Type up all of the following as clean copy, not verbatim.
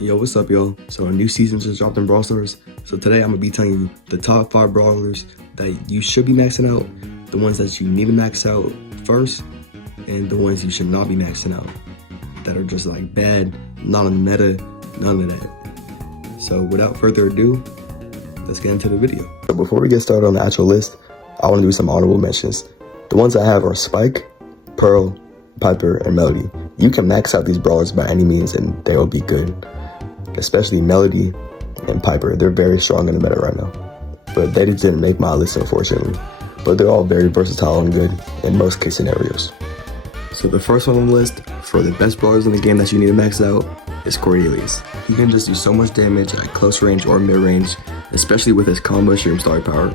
Yo, what's up, y'all? So a new season just dropped in Brawl Stars. So today I'm gonna be telling you the top 5 brawlers that you should be maxing out, the ones that you need to max out first, and the ones you should not be maxing out, that are just like bad, not on the meta, none of that. So without further ado, let's get into the video. So before we get started on the actual list, I want to do some honorable mentions. The ones I have are Spike, Pearl, Piper, and Melody. You can max out these brawlers by any means and they will be good. Especially Melody and Piper. They're very strong in the meta right now. But they just didn't make my list, unfortunately. But they're all very versatile and good in most case scenarios. So the first one on the list for the best brawlers in the game that you need to max out is Cordelius. He can just do so much damage at close range or mid range, especially with his combo stream star power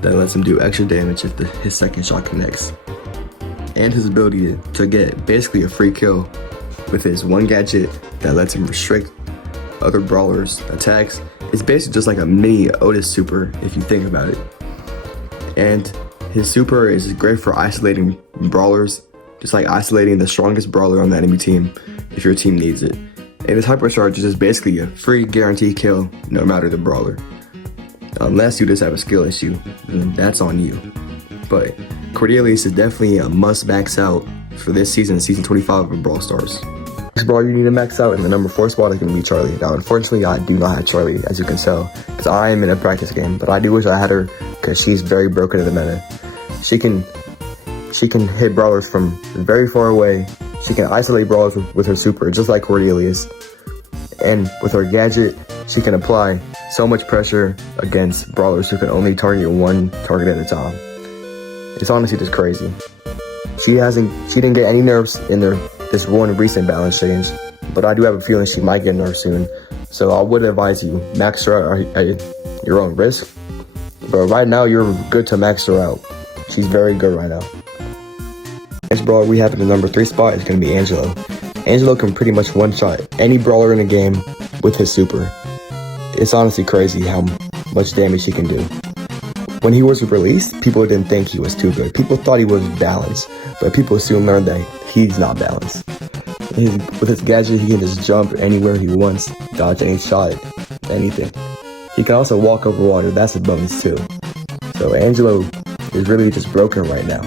that lets him do extra damage if his second shot connects. And his ability to get basically a free kill with his one gadget that lets him restrict other brawlers' attacks. It's basically just like a mini Otis super if you think about it. And his super is great for isolating brawlers, just like isolating the strongest brawler on the enemy team if your team needs it. And his hypercharge is just basically a free guaranteed kill no matter the brawler. Unless you just have a skill issue, then that's on you. But Cordelius is definitely a must max out for this season, season 25 of Brawl Stars. Next brawler you need to max out in the number 4 spot is going to be Charlie. Now, unfortunately, I do not have Charlie, as you can tell, because I am in a practice game, but I do wish I had her because she's very broken in the meta. She can hit brawlers from very far away. She can isolate brawlers with her super, just like Cordelius. And with her gadget, she can apply so much pressure against brawlers who can only target one target at a time. It's honestly just crazy. She didn't get any nerfs in this one recent balance change, but I do have a feeling she might get nerfed soon. So I would advise you max her out at your own risk. But right now you're good to max her out. She's very good right now. Next brawler we have in the number 3 spot is going to be Angelo. Angelo can pretty much one-shot any brawler in the game with his super. It's honestly crazy how much damage he can do. When he was released, people didn't think he was too good. People thought he was balanced, but people soon learned that he's not balanced. With his gadget, he can just jump anywhere he wants, dodge any shot, anything. He can also walk over water, that's a bonus too. So Angelo is really just broken right now.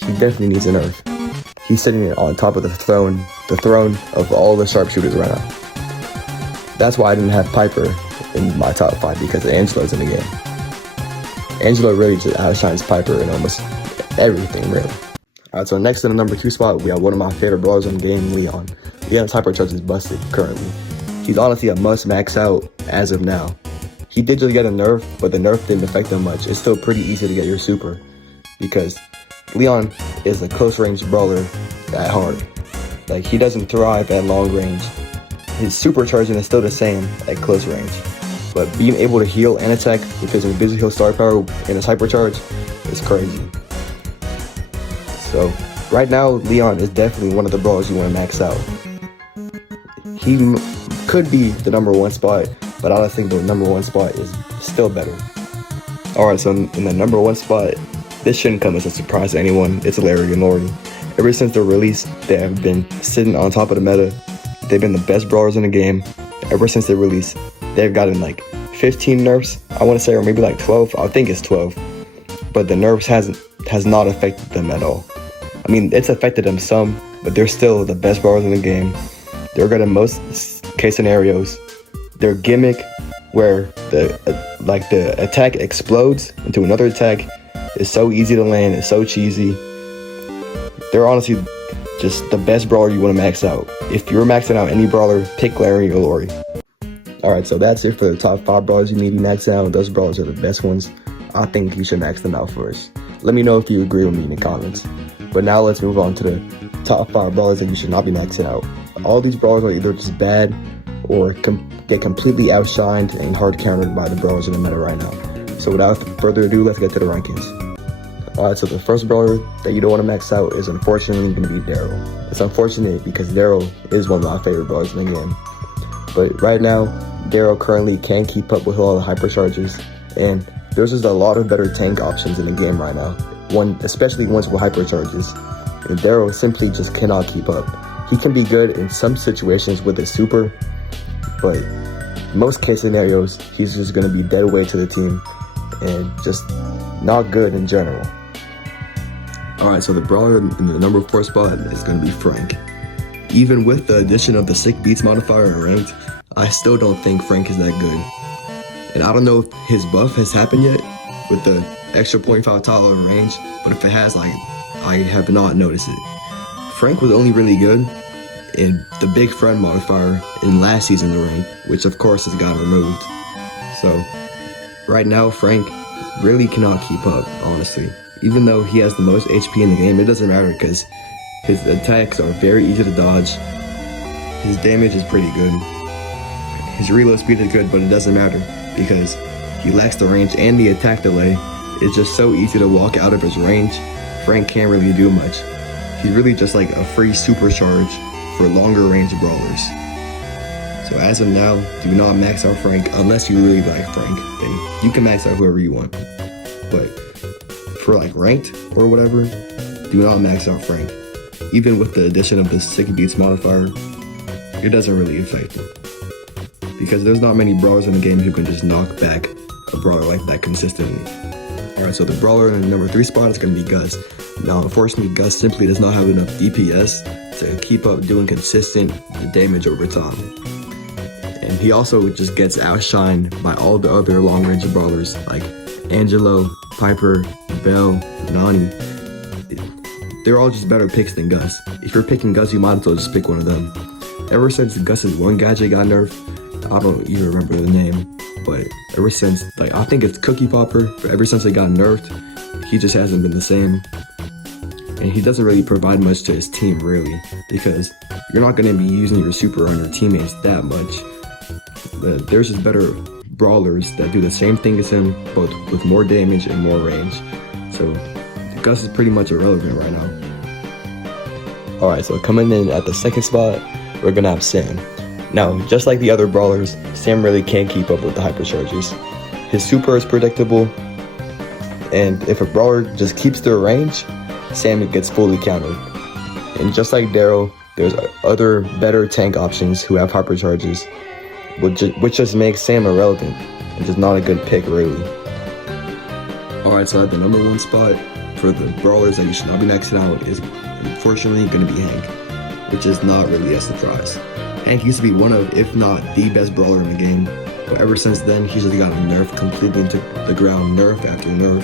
He definitely needs a nerf. He's sitting on top of the throne of all the sharpshooters right now. That's why I didn't have Piper in my top 5, because Angelo's in the game. Angelo really just outshines Piper in almost everything, really. Alright, so next in the number 2 spot, we have one of my favorite brawlers in the game, Leon. Leon's hypercharge is busted currently. He's honestly a must max out as of now. He did just get a nerf, but the nerf didn't affect him much. It's still pretty easy to get your super, because Leon is a close range brawler at heart. Like, he doesn't thrive at long range. His supercharging is still the same at close range. But being able to heal and attack with his invisible heal star power and his hypercharge is crazy. So right now, Leon is definitely one of the brawlers you want to max out. He could be the number 1 spot, but I think the number 1 spot is still better. Alright, so in the number 1 spot, this shouldn't come as a surprise to anyone. It's Larry and Lori. Ever since their release, they have been sitting on top of the meta. They've been the best brawlers in the game. Ever since their release, they've gotten like 15 nerfs, I want to say, or maybe like 12. I think it's 12. But the nerfs has not affected them at all. I mean, it's affected them some, but they're still the best brawlers in the game. They're good in most case scenarios. Their gimmick, where the attack explodes into another attack, is so easy to land. It's so cheesy. They're honestly just the best brawler you want to max out. If you're maxing out any brawler, pick Larry or Lori. Alright, so that's it for the top 5 brawlers you need to max out. Those brawlers are the best ones. I think you should max them out first. Let me know if you agree with me in the comments. But now let's move on to the top 5 brawlers that you should not be maxing out. All these brawlers are either just bad or get completely outshined and hard countered by the brawlers in the meta right now. So without further ado, let's get to the rankings. Alright, so the first brawler that you don't want to max out is unfortunately going to be Daryl. It's unfortunate because Daryl is one of my favorite brawlers in the game. But right now, Daryl currently can't keep up with all the hypercharges, and there's just a lot of better tank options in the game right now. Especially ones with hypercharges. And Daryl simply just cannot keep up. He can be good in some situations with his super, but most case scenarios, he's just going to be dead weight to the team and just not good in general. Alright, so the brawler in the number 4 spot is going to be Frank. Even with the addition of the sick beats modifier in ranked, I still don't think Frank is that good. And I don't know if his buff has happened yet with the extra 0.5 total range, but if it has, I have not noticed it. Frank was only really good in the big friend modifier in last season's rank, which of course has gotten removed. So right now Frank really cannot keep up, honestly. Even though he has the most HP in the game, it doesn't matter because his attacks are very easy to dodge. His damage is pretty good. His reload speed is good, but it doesn't matter because he lacks the range and the attack delay. It's just so easy to walk out of his range. Frank can't really do much. He's really just like a free supercharge for longer range brawlers. So as of now, do not max out Frank unless you really like Frank. Then you can max out whoever you want. But for like ranked or whatever, do not max out Frank. Even with the addition of the sick beats modifier, it doesn't really affect him. Because there's not many brawlers in the game who can just knock back a brawler like that consistently. Alright, so the brawler in the number 3 spot is going to be Gus. Now, unfortunately, Gus simply does not have enough DPS to keep up doing consistent damage over time. And he also just gets outshined by all the other long-range brawlers like Angelo, Piper, Bell, Nani. They're all just better picks than Gus. If you're picking Gus, you might as well just pick one of them. Ever since Gus's one gadget got nerfed, I don't even remember the name, but ever since, like, I think it's Cookie Popper, but ever since it got nerfed, he just hasn't been the same. And he doesn't really provide much to his team, really, because you're not going to be using your super on your teammates that much. There's just better brawlers that do the same thing as him, but with more damage and more range. So Gus is pretty much irrelevant right now. Alright, so coming in at the 2nd spot, we're going to have Sam. Now, just like the other brawlers, Sam really can't keep up with the hypercharges. His super is predictable, and if a brawler just keeps their range, Sam gets fully countered. And just like Daryl, there's other better tank options who have hypercharges, which just makes Sam irrelevant and just not a good pick, really. Alright, so at the number 1 spot for the brawlers that you should not be maxing out is unfortunately going to be Hank, which is not really a surprise. Hank used to be one of, if not the best brawler in the game, but ever since then, he's just gotten nerfed completely into the ground, nerf after nerf,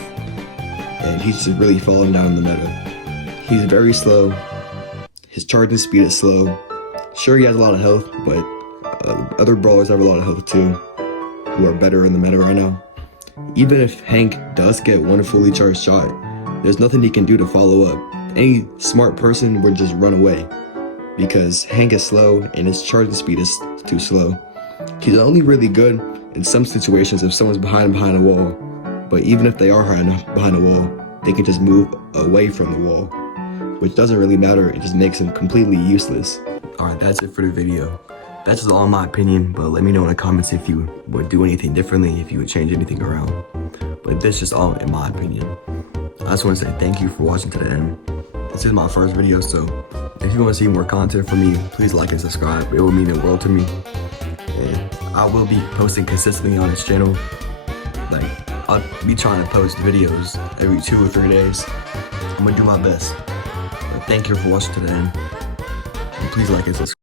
and he's just really fallen down in the meta. He's very slow, his charging speed is slow. Sure, he has a lot of health, but other brawlers have a lot of health too, who are better in the meta right now. Even if Hank does get one fully charged shot, there's nothing he can do to follow up. Any smart person would just run away, because Hank is slow and his charging speed is too slow. He's only really good in some situations if someone's behind a wall, but even if they are behind a wall, they can just move away from the wall, which doesn't really matter. It just makes him completely useless. Alright, that's it for the video. That's just all my opinion, but let me know in the comments if you would do anything differently, if you would change anything around. But this is just all in my opinion. I just want to say thank you for watching to the end. This is my first video, so if you want to see more content from me, please like and subscribe. It will mean the world to me. And I will be posting consistently on this channel. Like, I'll be trying to post videos every 2 or 3 days. I'm gonna do my best. But thank you for watching to the end. And please like and subscribe.